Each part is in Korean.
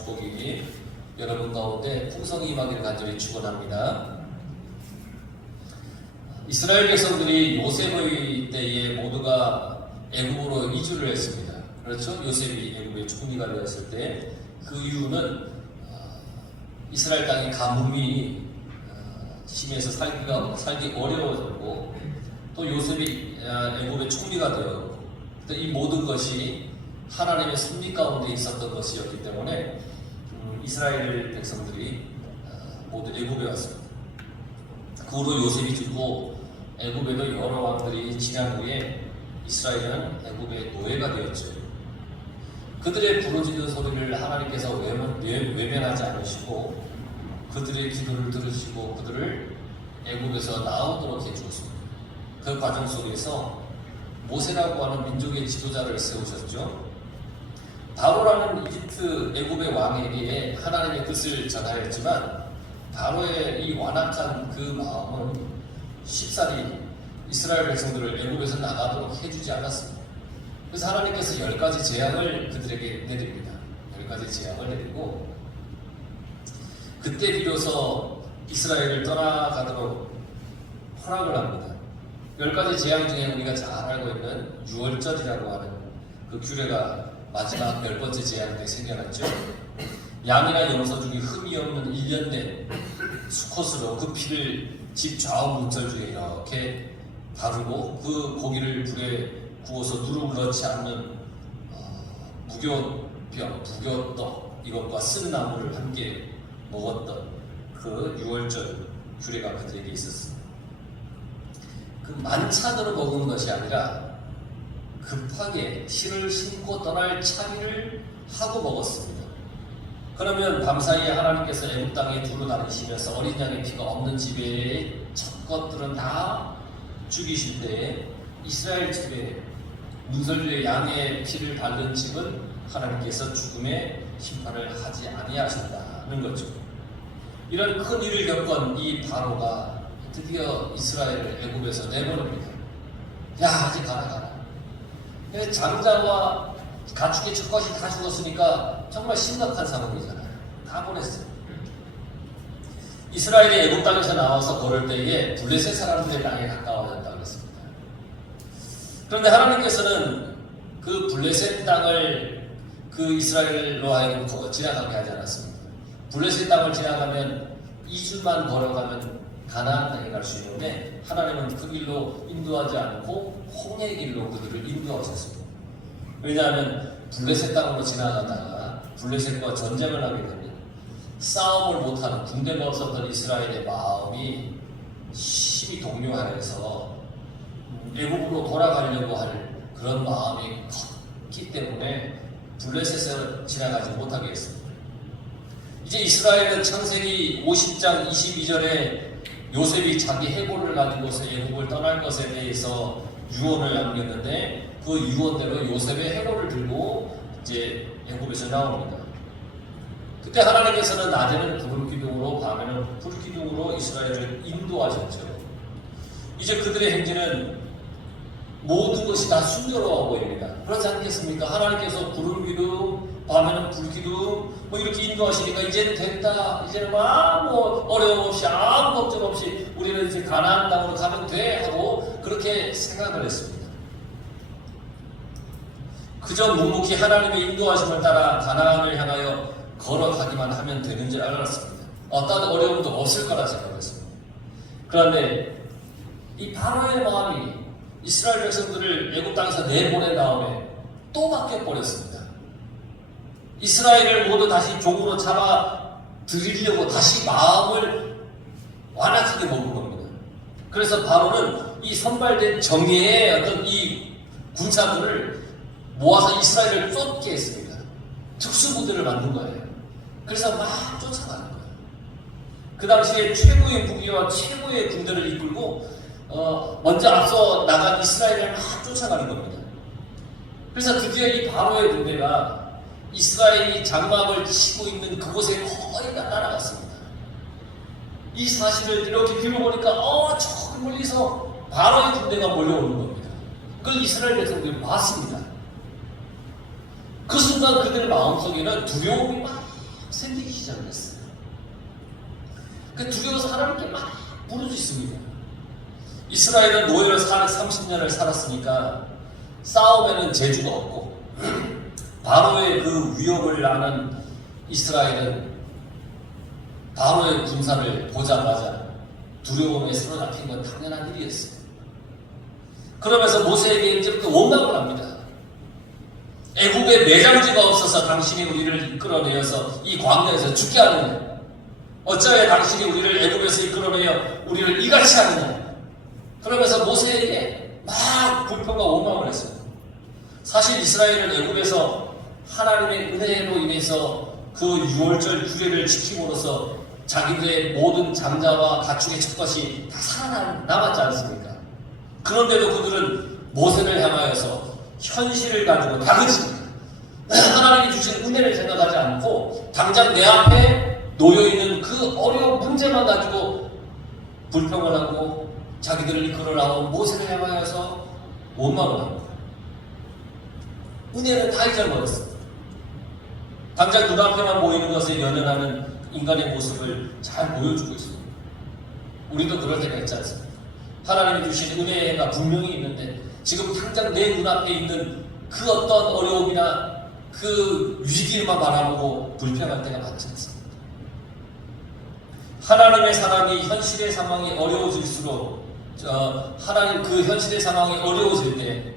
축복이 여러분 가운데 풍성히 임하기를 간절히 축원합니다. 이스라엘 백성들이 요셉의 때에 모두가 애굽으로 이주를 했습니다. 그렇죠? 요셉이 애굽의 총리가 되었을 때 그 이유는 이스라엘 땅의 가뭄이 심해서 살기 어려워졌고, 또 요셉이 애굽의 총리가 되었고, 이 모든 것이 하나님의 섭리 가운데 있었던 것이었기 때문에 이스라엘 백성들이 모두 애굽에 왔습니다. 그 후로 요셉이 죽고 애굽에도 여러 왕들이 지난 후에 이스라엘은 애굽의 노예가 되었죠. 그들의 부르짖는 소리를 하나님께서 외면하지 않으시고 그들의 기도를 들으시고 그들을 애굽에서 나오도록 해주었습니다. 그 과정 속에서 모세라고 하는 민족의 지도자를 세우셨죠. 바로라는 이집트 애굽의 왕에게 하나님의 뜻을 전하였지만 바로의 이 완악한 그 마음은 쉽사리 이스라엘 백성들을 애굽에서 나가도록 해주지 않았습니다. 그래서 하나님께서 10가지 재앙을 그들에게 내립니다. 10가지 재앙을 내리고 그때 비로소 이스라엘을 떠나가도록 허락을 합니다. 10가지 재앙 중에 우리가 잘 알고 있는 유월절이라고 하는 그 규례가 마지막 10번째 재앙 때 생겨났죠. 양이나 염소 중에 흠이 없는 1년 된 수컷으로 그 피를 집 좌우 문철 중에 이렇게 바르고 그 고기를 불에 구워서 누룩을 넣지 않는 무교병, 무교떡 이것과 쓴 나물을 함께 먹었던 그 유월절 규례가 그들에게 있었습니다. 그 만찬으로 먹은 것이 아니라 급하게 실을 신고 떠날 차비를 하고 먹었습니다. 그러면 밤사이에 하나님께서 애굽 땅에 두루 다니시면서 어린 양의 피가 없는 집의 첫 것들은 다 죽이실 때에 이스라엘 집에 문설주의 양의 피를 바른 집은 하나님께서 죽음의 심판을 하지 아니하신다는 거죠. 이런 큰 일을 겪은 이 바로가 드디어 이스라엘을 애굽에서 내보냅니다. 야, 아직 가라. 장자와 가축의 첫것이 다 죽었으니까 정말 심각한 상황이잖아요. 다 보냈어요. 이스라엘이 애굽 땅에서 나와서 걸을 때에 블레셋 사람들의 땅에 가까워졌다고 했습니다. 그런데 하나님께서는 그 블레셋 땅을 그 이스라엘로 하여금 지나가게 하지 않았습니다. 블레셋 땅을 지나가면 2주만 걸어가면 가나안 땅에 갈 수 있는데 하나님은 그 길로 인도하지 않고 홍해 길로 그들을 인도하셨습니다. 왜냐하면 블레셋 땅으로 지나가다가 블레셋과 전쟁을 하게 되면 싸움을 못하는 군대가 없었던 이스라엘의 마음이 심히 동요하여서 애굽으로 돌아가려고 할 그런 마음이 컸기 때문에 블레셋을 지나가지 못하게 했습니다. 이제 이스라엘은 창세기 50장 22절에 요셉이 자기 해골을 가지고서 애굽을 떠날 것에 대해서 유언을 남겼는데 그 유언대로 요셉의 해골을 들고 이제 애굽에서 나옵니다. 그때 하나님께서는 낮에는 구름 기둥으로 밤에는 불 기둥으로 이스라엘을 인도하셨죠. 이제 그들의 행진은 모든 것이 다 순조로워 보입니다. 그렇지 않겠습니까? 하나님께서 구름 기둥, 밤에는 불 기둥 이렇게 인도하시니까 이제는 됐다. 이제는 아무 어려움 없이 아무 걱정 없이 우리는 이제 가나안 땅으로 가면 돼 하고 그렇게 생각을 했습니다. 그저 묵묵히 하나님의 인도하심을 따라 가나안을 향하여 걸어가기만 하면 되는 줄 알았습니다. 어떤 어려움도 없을 거라 생각했습니다. 그런데 이 바로의 마음이 이스라엘 백성들을 애굽 땅에서 내보낸 다음에 또 바뀌어버렸습니다. 이스라엘을 모두 다시 종으로 잡아 들이려고 다시 마음을 완악하게 먹은 겁니다. 그래서 바로는 이 선발된 정예의 어떤 이 군사들을 모아서 이스라엘을 쫓게 했습니다. 특수부대를 만든 거예요. 그래서 막 쫓아가는 거예요. 그 당시에 최고의 무기와 최고의 군대를 이끌고 먼저 앞서 나간 이스라엘을 막 쫓아가는 겁니다. 그래서 드디어 이 바로의 군대가 이스라엘이 장막을 치고 있는 그곳에 거의 다 따라갔습니다. 이 사실을 이렇게 들어보니까 저 멀리서 바로의 군대가 몰려오는 겁니다. 그걸 이스라엘 백성들이 봤습니다. 그 순간 그들 마음속에는 두려움이 막 생기기 시작했어요. 그 두려워서 하나님께 막 부르짖습니다. 이스라엘은 노예로 430년을 살았으니까 싸움에는 재주가 없고 바로의 그 위협을 아는 이스라엘은 바로의 군사를 보자마자 두려움에 사로잡힌 건 당연한 일이었어요. 그러면서 모세에게 이제부터 원망을 합니다. 애국에 매장지가 없어서 당신이 우리를 이끌어내어서 이 광야에서 죽게 하느냐? 어찌하여 당신이 우리를 애국에서 이끌어내어 우리를 이같이 하느냐? 그러면서 모세에게 막 불평과 원망을 했어요. 사실 이스라엘은 애국에서 하나님의 은혜로 인해서 그 6월절 규례를 지킴으로써 자기들의 모든 장자와 가축의 첫것이 다 살아남았지 않습니까? 그런데도 그들은 모세를 향하여서 현실을 가지고 다그칩니다. 하나님이 주신 은혜를 생각하지 않고 당장 내 앞에 놓여있는 그 어려운 문제만 가지고 불평을 하고 자기들을 이끌어 나온 모세를 향하여서 원망을 합니다. 은혜는 다 잊어버렸습니다. 당장 눈앞에만 보이는 것에 연연하는 인간의 모습을 잘 보여주고 있습니다. 우리도 그럴 때가 있지 않습니까? 하나님이 주신 은혜가 분명히 있는데 지금 당장 내 눈앞에 있는 그 어떤 어려움이나 그 위기만 바라보고 불평할 때가 많지 않습니까? 하나님의 사랑이 현실의 상황이 어려워질수록 하나님 그 현실의 상황이 어려워질 때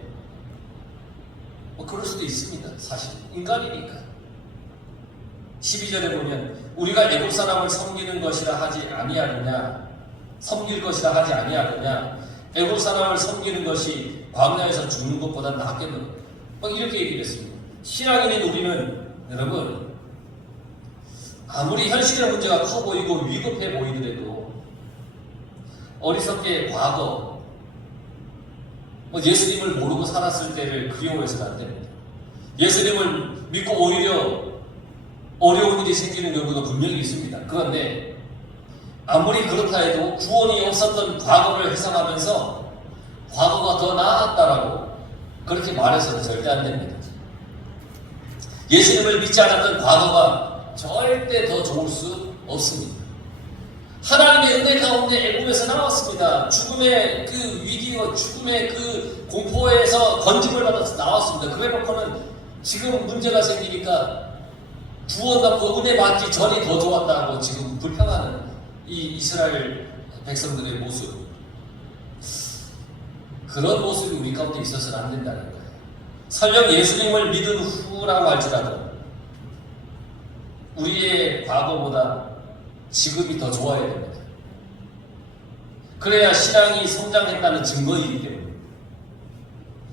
그럴 수도 있습니다. 사실 인간이니까. 12절에 보면 우리가 애굽 사람을 섬기는 것이라 하지 아니하느냐, 섬길 것이라 하지 아니하느냐, 애굽 사람을 섬기는 것이 광야에서 죽는 것보다 낫겠노라. 이렇게 얘기를 했습니다. 신앙인인 우리는 여러분 아무리 현실의 문제가 커 보이고 위급해 보이더라도 어리석게 과거 예수님을 모르고 살았을 때를 그리워해서는 안 됩니다. 예수님을 믿고 오히려 어려운 일이 생기는 경우도 분명히 있습니다. 그런데 아무리 그렇다 해도 구원이 없었던 과거를 회상하면서 과거가 더 나았다라고 그렇게 말해서는 절대 안 됩니다. 예수님을 믿지 않았던 과거가 절대 더 좋을 수 없습니다. 하나님의 은혜 가운데 애굽에서 나왔습니다. 죽음의 그 위기와 죽음의 그 공포에서 건짐을 받아서 나왔습니다. 그래 놓고는 지금 문제가 생기니까 구원받고 은혜 받기 전이 더 좋았다고 지금 불평하는 이 이스라엘 백성들의 모습, 그런 모습이 우리 가운데 있어서는 안 된다는 거예요. 설령 예수님을 믿은 후라고 할지라도 우리의 과거보다 지금이 더 좋아야 됩니다. 그래야 신앙이 성장했다는 증거이기 때문에.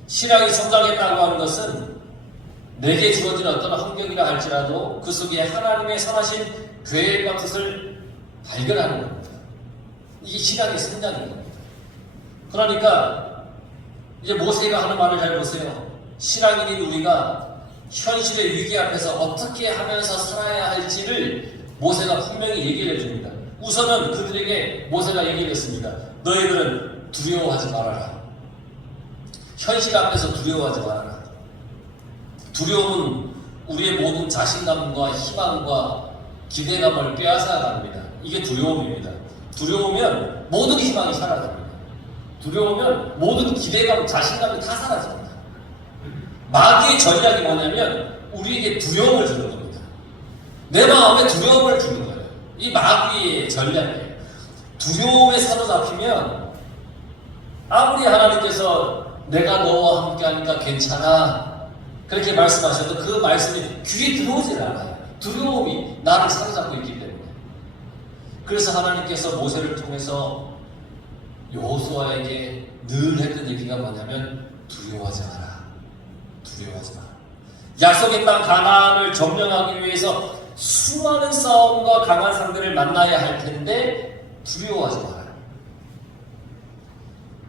신앙이 성장했다고 하는 것은 내게 주어진 어떤 환경이라 할지라도 그 속에 하나님의 선하신 계획과 뜻을 발견하는 겁니다. 이게 신앙의 성장입니다. 그러니까 이제 모세가 하는 말을 잘 보세요. 신앙인인 우리가 현실의 위기 앞에서 어떻게 하면서 살아야 할지를 모세가 분명히 얘기를 해줍니다. 우선은 그들에게 모세가 얘기를 했습니다. 너희들은 두려워하지 말아라. 현실 앞에서 두려워하지 말아라. 두려움은 우리의 모든 자신감과 희망과 기대감을 빼앗아갑니다. 이게 두려움입니다. 두려우면 모든 희망이 사라집니다. 두려우면 모든 기대감, 자신감이 다 사라집니다. 마귀의 전략이 뭐냐면 우리에게 두려움을 주는 겁니다. 내 마음에 두려움을 주는 거예요. 이 마귀의 전략이에요. 두려움에 사로잡히면 아무리 하나님께서 내가 너와 함께하니까 괜찮아 그렇게 말씀하셔도 그 말씀이 귀에 들어오질 않아요. 두려움이 나를 사로잡고 있기 때문에. 그래서 하나님께서 모세를 통해서 여호수아에게 늘 했던 얘기가 뭐냐면 두려워하지 마라. 두려워하지 마라. 약속의 땅 가나안을 점령하기 위해서 수많은 싸움과 강한 상대를 만나야 할 텐데 두려워하지 마라.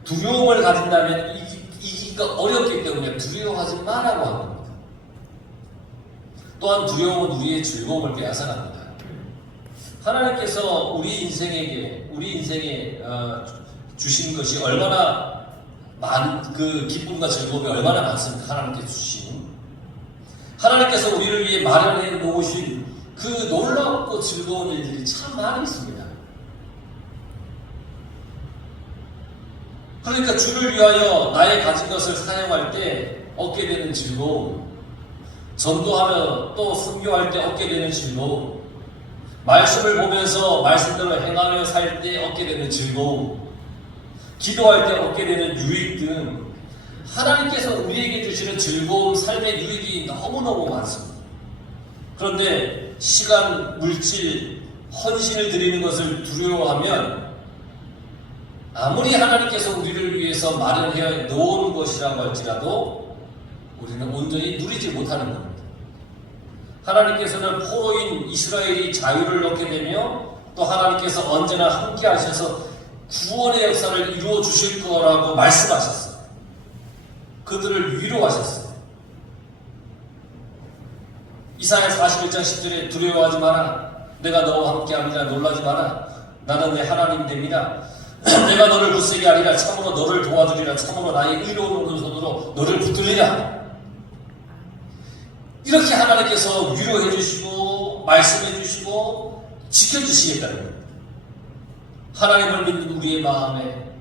두려움을 가진다면 이기기가 어렵기 때문에 두려워하지 마라고 하는 겁니다. 또한 두려움은 우리의 즐거움을 빼앗아갑니다. 하나님께서 우리 인생에 주신 것이 얼마나 그 기쁨과 즐거움이 얼마나 많습니까? 하나님께서 주신 하나님께서 우리를 위해 마련해 놓으신 그 놀라운 즐거운 일들이 참 많이 있습니다. 그러니까 주를 위하여 나의 가진 것을 사용할 때 얻게 되는 즐거움, 전도하며 또 순교할 때 얻게 되는 즐거움, 말씀을 보면서 말씀대로 행하며 살 때 얻게 되는 즐거움, 기도할 때 얻게 되는 유익 등 하나님께서 우리에게 주시는 즐거움, 삶의 유익이 너무너무 많습니다. 그런데 시간, 물질, 헌신을 드리는 것을 두려워하면 아무리 하나님께서 우리를 위해서 마련해 놓은 것이라고 할지라도 우리는 온전히 누리지 못하는 겁니다. 하나님께서는 포로인 이스라엘이 자유를 얻게 되며 또 하나님께서 언제나 함께 하셔서 구원의 역사를 이루어 주실 거라고 말씀하셨어요. 그들을 위로하셨어요. 이사야 41장 10절에 두려워하지 마라. 내가 너와 함께함이라 놀라지 마라. 나는 내 하나님 됨이라. 내가 너를 굳세게 하리라. 참으로 너를 도와주리라. 참으로 나의 의로운 오른손으로 너를 붙들리라. 이렇게 하나님께서 위로해 주시고 말씀해 주시고 지켜주시겠다는 겁니다. 하나님을 믿는 우리의 마음에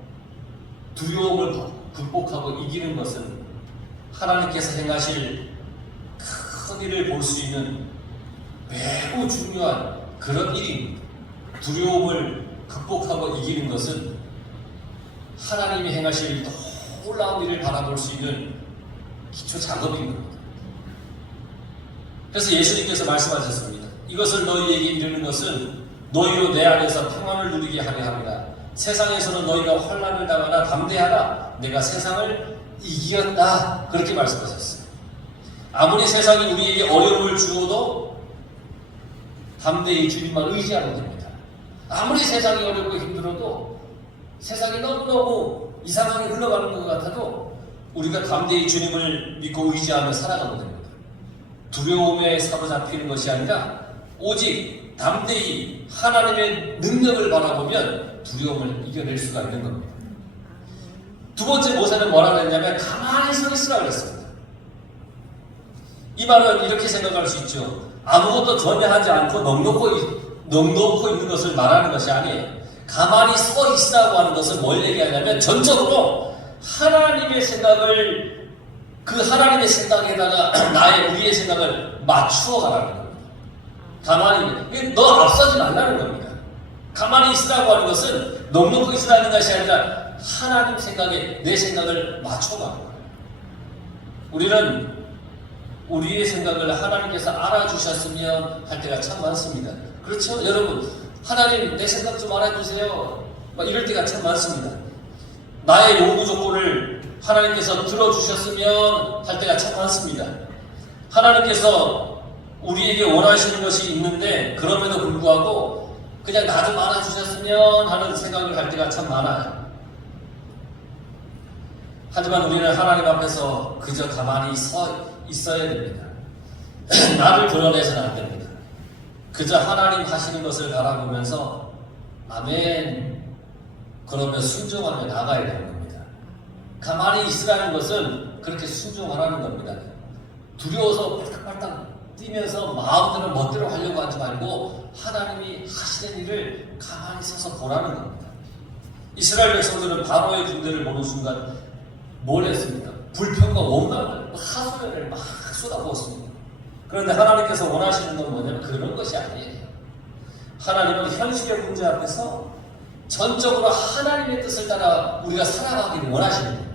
두려움을 극복하고 이기는 것은 하나님께서 행하실 큰 일을 볼 수 있는 매우 중요한 그런 일입니다. 두려움을 극복하고 이기는 것은 하나님이 행하실 놀라운 일을 바라볼 수 있는 기초 작업인 겁니다. 그래서 예수님께서 말씀하셨습니다. 이것을 너희에게 이르는 것은 너희로 내 안에서 평안을 누리게 하려 합니다. 세상에서는 너희가 환난을 당하나 담대하라. 내가 세상을 이겼다. 그렇게 말씀하셨어요. 아무리 세상이 우리에게 어려움을 주어도 담대히 주님만 의지하면 됩니다. 아무리 세상이 어렵고 힘들어도 세상이 너무너무 이상하게 흘러가는 것 같아도 우리가 담대히 주님을 믿고 의지하며 살아가면 됩니다. 두려움에 사로잡히는 것이 아니라 오직 담대히 하나님의 능력을 바라보면 두려움을 이겨낼 수가 있는 겁니다. 두 번째 모세는 뭐라고 했냐면 가만히 서 있으라 그랬습니다. 이 말은 이렇게 생각할 수 있죠. 아무것도 전혀 하지 않고 넉넉히 있는 것을 말하는 것이 아니에요. 가만히 서 있으라고 하는 것은 뭘 얘기하냐면 전적으로 하나님의 생각을 그 하나님의 생각에다가 우리의 생각을 맞추어 가라는 겁니다. 가만히 너 앞서지 말라는 겁니다. 가만히 있으라고 하는 것은 넉넉히 있으라는 것이 아니라 하나님 생각에 내 생각을 맞춰 가는 거예요. 우리는 우리의 생각을 하나님께서 알아주셨으면 할 때가 참 많습니다. 그렇죠? 여러분, 하나님 내 생각 좀 알아주세요. 이럴 때가 참 많습니다. 나의 요구 조건을 하나님께서 들어주셨으면 할 때가 참 많습니다. 하나님께서 우리에게 원하시는 것이 있는데 그럼에도 불구하고 그냥 나 좀 알아주셨으면 하는 생각을 할 때가 참 많아요. 하지만 우리는 하나님 앞에서 그저 가만히 서 있어야 됩니다. 나를 드러내서는 안 됩니다. 그저 하나님 하시는 것을 바라보면서 아멘 그러면 순종하며 나가야 되는 겁니다. 가만히 있으라는 것은 그렇게 순종하라는 겁니다. 두려워서 팔딱팔딱 뛰면서 마음대로 멋대로 하려고 하지 말고 하나님이 하시는 일을 가만히 서서 보라는 겁니다. 이스라엘 백성들은 바로의 군대를 보는 순간 뭘 했습니까? 불평과 원망을 하소연을 막 쏟아부었습니다. 그런데 하나님께서 원하시는 건 뭐냐면 그런 것이 아니에요. 하나님은 현실의 문제 앞에서 전적으로 하나님의 뜻을 따라 우리가 살아가기를 원하시는 거예요.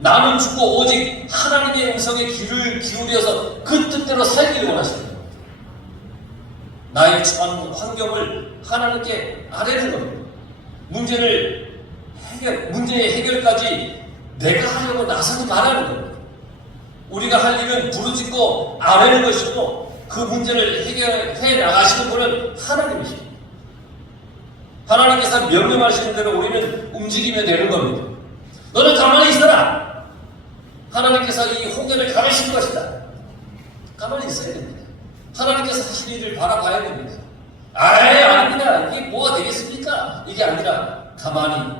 나는 죽고 오직 하나님의 음성에 귀를 기울여서 그 뜻대로 살기를 원하시는 거예요. 나의 처한 환경을 하나님께 아뢰는 겁니다. 문제의 해결까지 내가 하려고 나서지 말라는 겁니다. 우리가 할 일은 부르짖고 아뢰는 것이고 그 문제를 해결해 나가시는 분은 하나님이십니다. 하나님께서 명령하시는 대로 우리는 움직이면 되는 겁니다. 너는 가만히 있어라. 하나님께서 이 홍해를 가르실 것이다. 가만히 있어야 됩니다. 하나님께서 하신 일을 바라봐야 됩니다. 아닙니다. 이게 뭐가 되겠습니까? 이게 아니라 가만히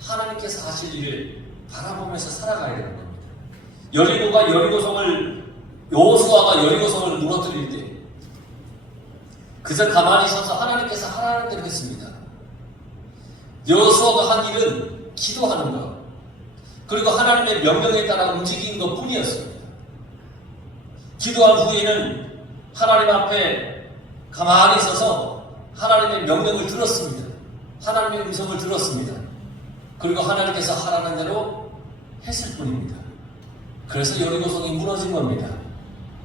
하나님께서 하실 일을 바라보면서 살아가야 되는 겁니다. 여호수아가 여리고성을 무너뜨릴 때 그저 가만히 서서 하나님께서 하라는 대로 했습니다. 여호수아가 한 일은 기도하는 것, 그리고 하나님의 명령에 따라 움직이는 것 뿐이었습니다. 기도한 후에는 하나님 앞에 가만히 서서 하나님의 명령을 들었습니다. 하나님의 음성을 들었습니다. 그리고 하나님께서 하라는 대로 했을 뿐입니다. 그래서 여리고성이 무너진 겁니다.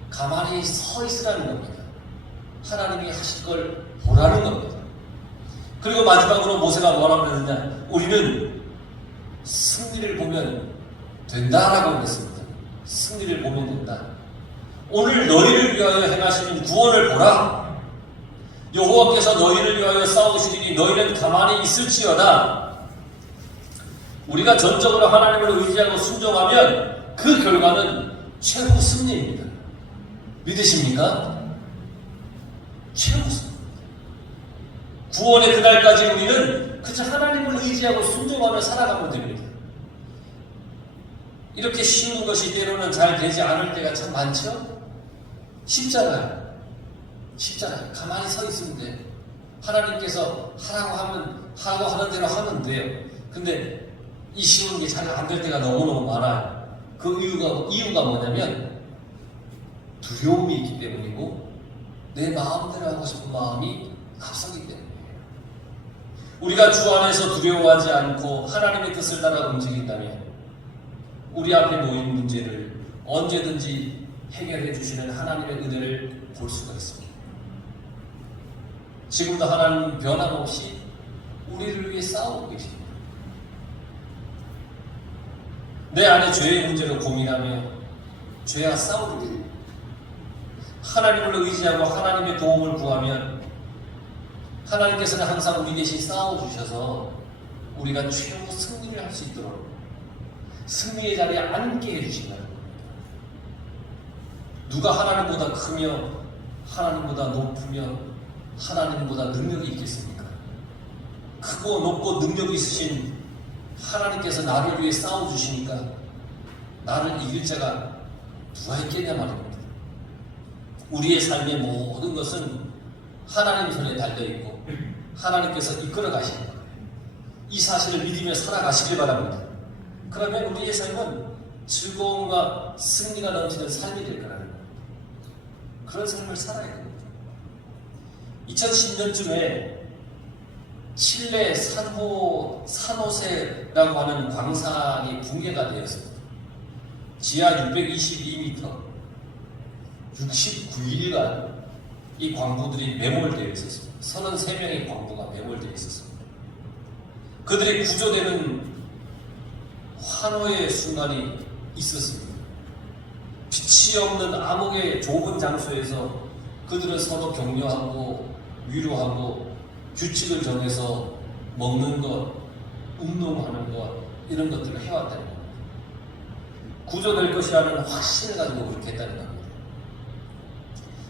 가만히 서 있으라는 겁니다. 하나님이 하실 걸 보라는 겁니다. 그리고 마지막으로 모세가 뭐라고 그랬느냐, 우리는 승리를 보면 된다라고 했습니다. 승리를 보면 된다. 오늘 너희를 위하여 행하시는 구원을 보라. 여호와께서 너희를 위하여 싸우시리니 너희는 가만히 있을지어다. 우리가 전적으로 하나님을 의지하고 순종하면 그 결과는 최후 승리입니다. 믿으십니까? 최후 승리. 구원의 그날까지 우리는 그저 하나님을 의지하고 순종하며 살아가면 됩니다. 이렇게 쉬운 것이 때로는 잘 되지 않을 때가 참 많죠? 쉽잖아요. 쉽잖아요. 가만히 서 있으면 돼요. 하나님께서 하라고 하는 대로 하면 돼요. 근데 이 쉬운 게 잘 안 될 때가 너무너무 많아요. 그 이유가 뭐냐면 두려움이 있기 때문이고 내 마음대로 하고 싶은 마음이 앞서기 때문이에요. 우리가 주 안에서 두려워하지 않고 하나님의 뜻을 따라 움직인다면 우리 앞에 놓인 문제를 언제든지 해결해 주시는 하나님의 은혜를 볼 수가 있습니다. 지금도 하나님은 변함없이 우리를 위해 싸우고 계십니다. 내 안에 죄의 문제로 고민하며 죄와 싸우게 됩니다. 하나님을 의지하고 하나님의 도움을 구하면 하나님께서는 항상 우리 대신 싸워주셔서 우리가 최후 승리를 할 수 있도록 승리의 자리에 앉게 해주신다는 겁니다. 누가 하나님보다 크며 하나님보다 높으며 하나님보다 능력이 있겠습니까? 크고 높고 능력이 있으신 하나님께서 나를 위해 싸워주시니까 나를 이길 자가 누가 있겠냐 말입니다. 우리의 삶의 모든 것은 하나님 손에 달려있고 하나님께서 이끌어 가시는 거예요. 이 사실을 믿으며 살아가시길 바랍니다. 그러면 우리의 삶은 즐거움과 승리가 넘치는 삶이 될 거라는 겁니다. 그런 삶을 살아야 됩니다. 2010년쯤에 칠레 산호세라고 하는 광산이 붕괴가 되었습니다. 지하 622m, 69일간 이 광부들이 매몰되어 있었습니다. 33명의 광부가 매몰되어 있었습니다. 그들이 구조되는 환호의 순간이 있었습니다. 빛이 없는 암흑의 좁은 장소에서 그들은 서로 격려하고 위로하고 규칙을 정해서 먹는 것, 운동하는 것, 이런 것들을 해왔다는 겁니다. 구조될 것이라는 확신을 가지고 그렇게 했다는 겁니다.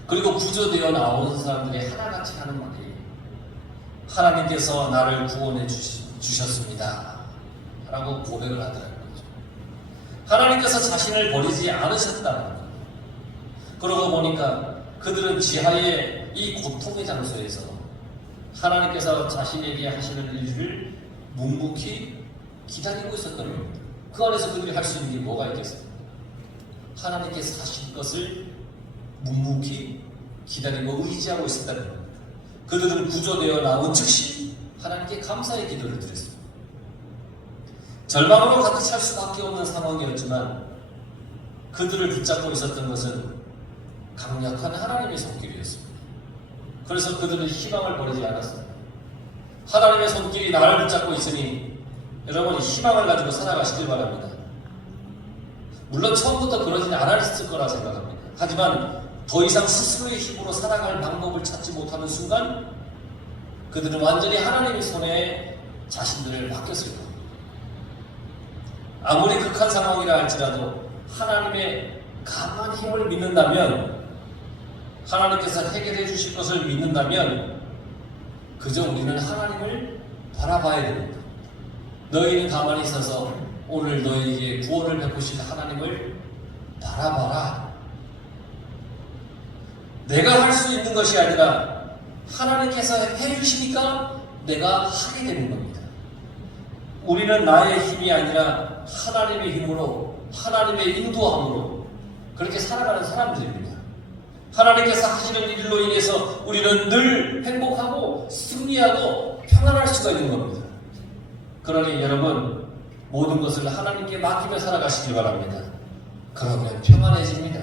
그리고 구조되어 나오는 사람들이 하나같이 하는 말이 하나님께서 나를 구원해 주셨습니다 라고 고백을 하더라는 거죠. 하나님께서 자신을 버리지 않으셨다는 겁니다. 그러고 보니까 그들은 지하의 이 고통의 장소에서 하나님께서 자신에게 하시는 일을 묵묵히 기다리고 있었던 겁니다. 그 안에서 그들이 할 수 있는 게 뭐가 있겠습니까? 하나님께서 하실 것을 묵묵히 기다리고 의지하고 있었다는 겁니다. 그들은 구조되어 나온 즉시 하나님께 감사의 기도를 드렸습니다. 절망으로 가득 찰 수밖에 없는 상황이었지만 그들을 붙잡고 있었던 것은 강력한 하나님의 손길이었습니다. 그래서 그들은 희망을 버리지 않았습니다. 하나님의 손길이 나를 붙잡고 있으니 여러분 희망을 가지고 살아가시길 바랍니다. 물론 처음부터 그러진 않았을 거라 생각합니다. 하지만 더 이상 스스로의 힘으로 살아갈 방법을 찾지 못하는 순간 그들은 완전히 하나님의 손에 자신들을 맡겼을 겁니다. 아무리 극한 상황이라 할지라도 하나님의 강한 힘을 믿는다면, 하나님께서 해결해 주실 것을 믿는다면 그저 우리는 하나님을 바라봐야 됩니다. 너희는 가만히 있어서 오늘 너희에게 구원을 베푸실 하나님을 바라봐라. 내가 할 수 있는 것이 아니라 하나님께서 해주시니까 내가 하게 되는 겁니다. 우리는 나의 힘이 아니라 하나님의 힘으로, 하나님의 인도함으로 그렇게 살아가는 사람들입니다. 하나님께서 하시는 일로 인해서 우리는 늘 행복하고 승리하고 평안할 수가 있는 겁니다. 그러니 여러분, 모든 것을 하나님께 맡기며 살아가시길 바랍니다. 그러면 평안해집니다.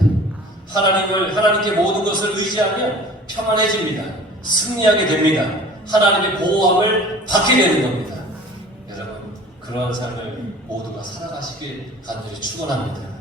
하나님께 모든 것을 의지하면 평안해집니다. 승리하게 됩니다. 하나님의 보호함을 받게 되는 겁니다. 여러분, 그러한 삶을 모두가 살아가시길 간절히 축원합니다.